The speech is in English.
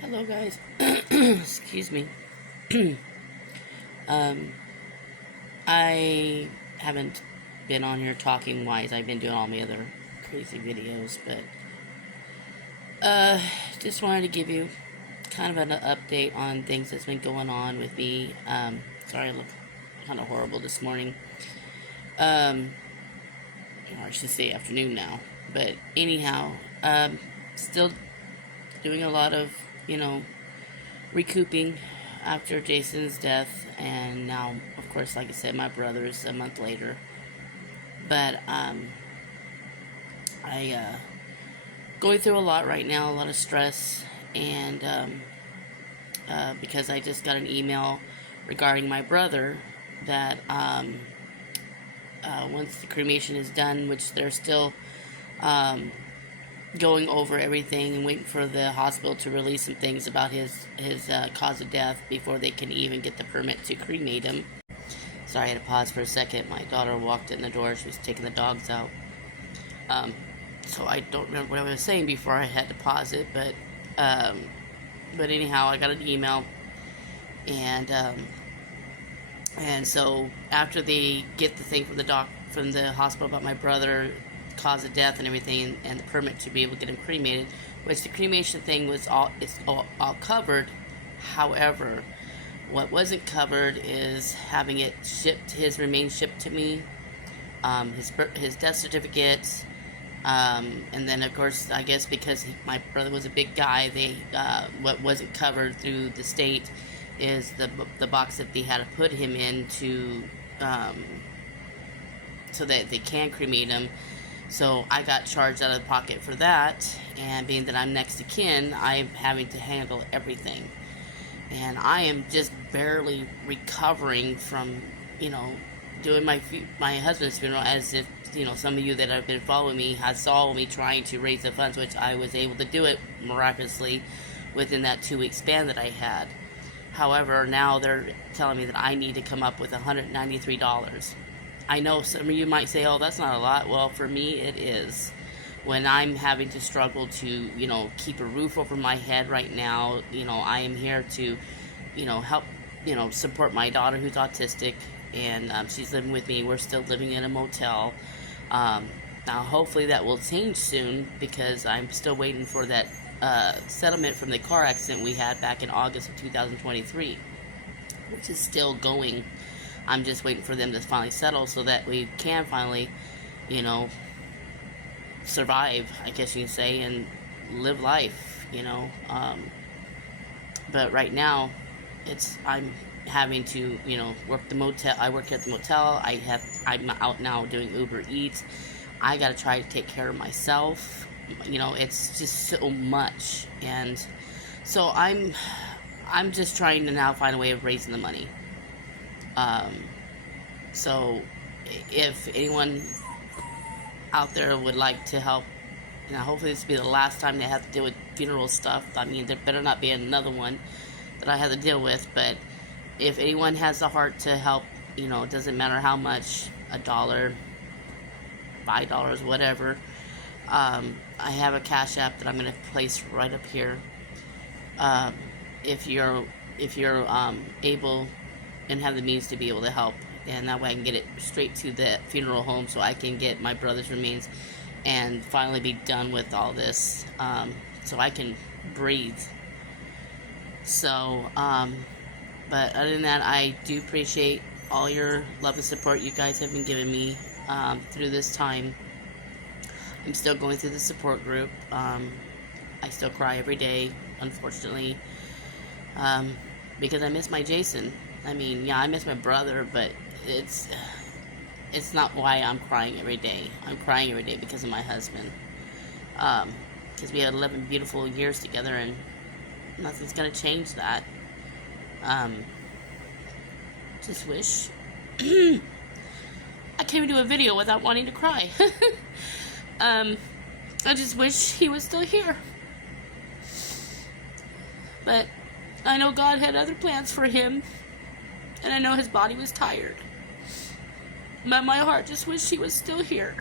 Hello guys. Excuse me. I haven't been on here talking wise. I've been doing all my other crazy videos, but just wanted to give you kind of an update on things that's been going on with me. Sorry I look kind of horrible this morning. Or I should say afternoon now. But anyhow, still doing a lot of, recouping after Jason's death, and now, of course, like I said, my brother's a month later. But I going through a lot right now, a lot of stress, and because I just got an email regarding my brother that once the cremation is done, which they're still going over everything and waiting for the hospital to release some things about his cause of death before they can even get the permit to cremate him. Sorry, I had to pause for a second. My daughter walked in the door. She was taking the dogs out. So I don't remember what I was saying before I had to pause it, but anyhow, I got an email, and so after they get the thing from the hospital about my brother, cause of death and everything, and the permit to be able to get him cremated, which the cremation thing was all covered. However, what wasn't covered is having it shipped, his remains shipped to me, his death certificate, and then of course, I guess because my brother was a big guy, they what wasn't covered through the state is the box that they had to put him in to so that they can cremate him. So I got charged out of the pocket for that, and being that I'm next to kin, I'm having to handle everything. And I am just barely recovering from, doing my husband's funeral, as if, some of you that have been following me saw me trying to raise the funds, which I was able to do it miraculously within that 2-week span that I had. However, now they're telling me that I need to come up with $193. I know some of you might say, oh, that's not a lot. Well, for me, it is. When I'm having to struggle to, keep a roof over my head right now, I am here to, help, support my daughter who's autistic, and she's living with me. We're still living in a motel. Now, hopefully that will change soon, because I'm still waiting for that settlement from the car accident we had back in August of 2023, which is still going. I'm just waiting for them to finally settle so that we can finally, survive, I guess you can say, and live life, But right now, I'm having to, work the motel. I work at the motel. I'm out now doing Uber Eats. I got to try to take care of myself. It's just so much. And so I'm just trying to now find a way of raising the money. So if anyone out there would like to help, hopefully this will be the last time they have to deal with funeral stuff. I mean, there better not be another one that I have to deal with, but if anyone has the heart to help, it doesn't matter how much, $1, $5, whatever, I have a Cash App that I'm going to place right up here. If you're able and have the means to be able to help, and that way I can get it straight to the funeral home so I can get my brother's remains and finally be done with all this, so I can breathe. So, but other than that, I do appreciate all your love and support you guys have been giving me through this time. I'm still going through the support group. I still cry every day, unfortunately, because I miss my Jason. I mean, yeah, I miss my brother, but it's not why I'm crying every day. I'm crying every day because of my husband. Because we had 11 beautiful years together, and nothing's going to change that. Just wish... I can't even do a video without wanting to cry. I just wish he was still here. But I know God had other plans for him. And I know his body was tired. But my heart just wished he was still here.